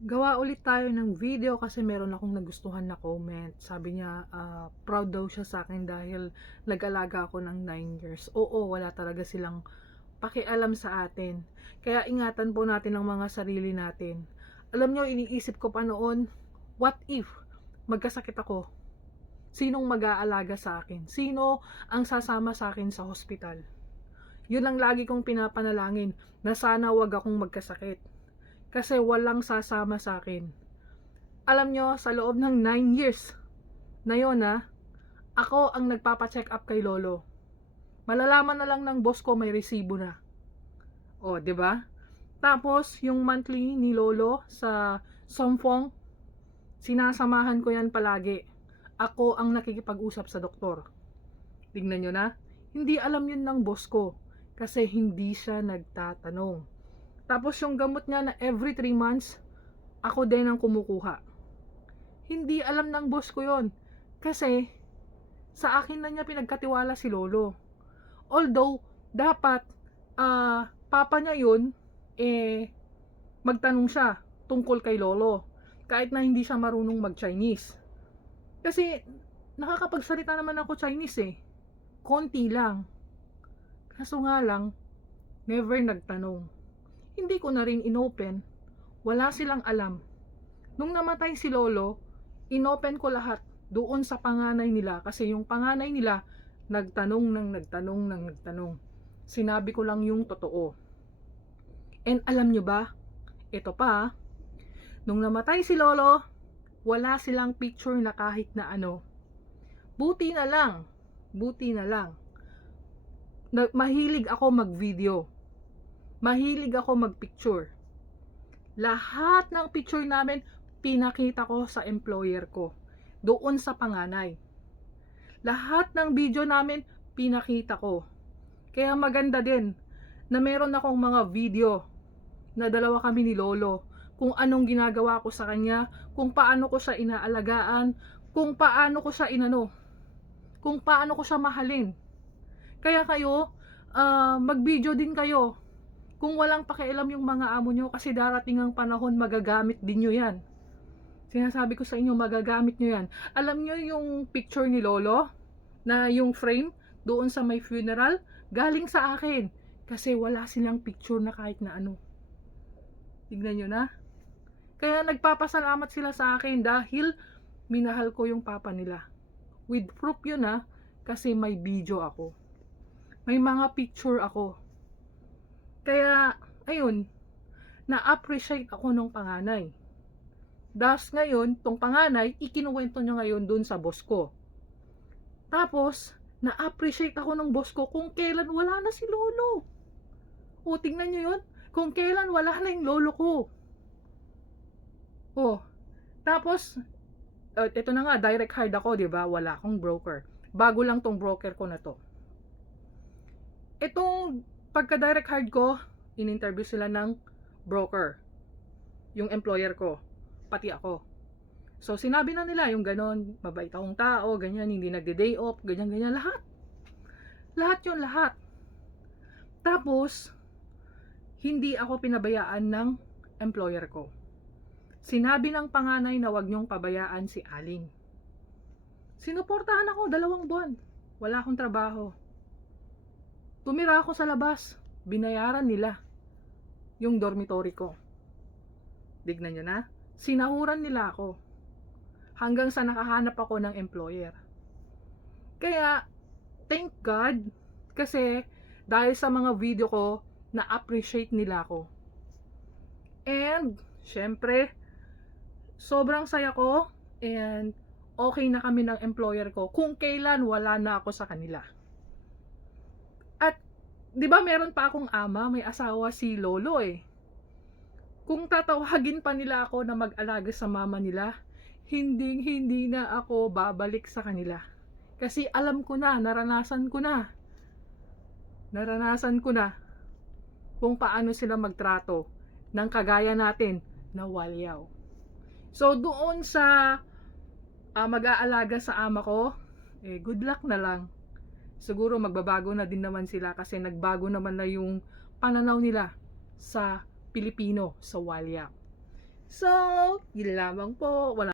Gawa ulit tayo ng video kasi meron akong nagustuhan na comment. Sabi niya, proud daw siya sa akin dahil nag-alaga ako ng 9 years. Oo, wala talaga silang pakialam sa atin. Kaya ingatan po natin ang mga sarili natin. Alam niyo, iniisip ko pa noon, what if magkasakit ako? Sinong mag-aalaga sa akin? Sino ang sasama sa akin sa hospital? Yun ang lagi kong pinapanalangin, na sana wag akong magkasakit. Kasi walang sasama sa akin. Alam nyo, sa loob ng 9 years na yun ako ang nagpapa-check up kay Lolo. Malalaman na lang ng boss ko may resibo na. O, 'di ba? Tapos, yung monthly ni Lolo sa Somfong, sinasamahan ko yan palagi. Ako ang nakikipag-usap sa doktor. Tignan nyo na. Hindi alam yun ng boss ko kasi hindi siya nagtatanong. Tapos yung gamot niya na every 3 months, ako din ang kumukuha. Hindi alam ng boss ko yon kasi sa akin na niya pinagkatiwala si Lolo. Although, dapat papa niya yun, magtanong siya tungkol kay Lolo. Kahit na hindi siya marunong mag-Chinese. Kasi, nakakapagsalita naman ako Chinese konti lang. Kaso nga lang, never nagtanong. Hindi ko na rin inopen. Wala silang alam. Nung namatay si Lolo, inopen ko lahat doon sa panganay nila kasi yung panganay nila nagtanong. Sinabi ko lang yung totoo. And alam nyo ba, ito pa, nung namatay si Lolo, wala silang picture na kahit na ano. Buti na lang. Mahilig ako mag-video. Mahilig ako mag-picture. Lahat ng picture namin, pinakita ko sa employer ko. Doon sa panganay. Lahat ng video namin, pinakita ko. Kaya maganda din na meron akong mga video na dalawa kami ni Lolo. Kung anong ginagawa ko sa kanya, kung paano ko siya inaalagaan, kung paano ko siya kung paano ko siya mahalin. Kaya kayo, mag-video din kayo. Kung walang pakialam yung mga amo nyo, kasi darating ang panahon, magagamit din nyo yan. Sinasabi ko sa inyo, magagamit nyo yan. Alam nyo yung picture ni Lolo, na yung frame, doon sa may funeral, galing sa akin. Kasi wala silang picture na kahit na ano. Tignan nyo na. Kaya nagpapasalamat sila sa akin dahil minahal ko yung papa nila. With proof yun kasi may video ako. May mga picture ako. Kaya, ayun, na-appreciate ako nung panganay. Das ngayon, tong panganay, ikinuwento nyo ngayon dun sa boss ko. Tapos, na-appreciate ako ng boss ko kung kailan wala na si Lolo. O, tingnan nyo yun. Kung kailan wala na yung Lolo ko. O, tapos, ito na nga, direct hire ako, di ba? Wala akong broker. Bago lang tong broker ko na to. Itong pagka-direct hire ko, in-interview sila ng broker. Yung employer ko, pati ako. So, sinabi na nila yung ganon, mabait akong tao, ganyan, hindi nagde-day off, ganyan, lahat. Lahat yun, lahat. Tapos, hindi ako pinabayaan ng employer ko. Sinabi ng panganay na wag niyong pabayaan si Aling. Sinuportahan ako 2 buwan. Wala akong trabaho. Tumira ako sa labas. Binayaran nila yung dormitory ko. Tignan nyo na. Sinahuran nila ako. Hanggang sa nakahanap ako ng employer. Kaya, thank God. Kasi, dahil sa mga video ko, na-appreciate nila ako. And, syempre, sobrang saya ko. And, okay na kami ng employer ko. Kung kailan wala na ako sa kanila. At, di ba meron pa akong ama, may asawa si Lolo Kung tatawagin pa nila ako na mag-alaga sa mama nila, hindi na ako babalik sa kanila. Kasi alam ko na, naranasan ko na kung paano sila magtrato ng kagaya natin na walyaw. So doon sa mag-aalaga sa ama ko, good luck na lang. Siguro magbabago na din naman sila kasi nagbago naman na yung pananaw nila sa Pilipino, sa walyaw. So, yun lamang po. Wala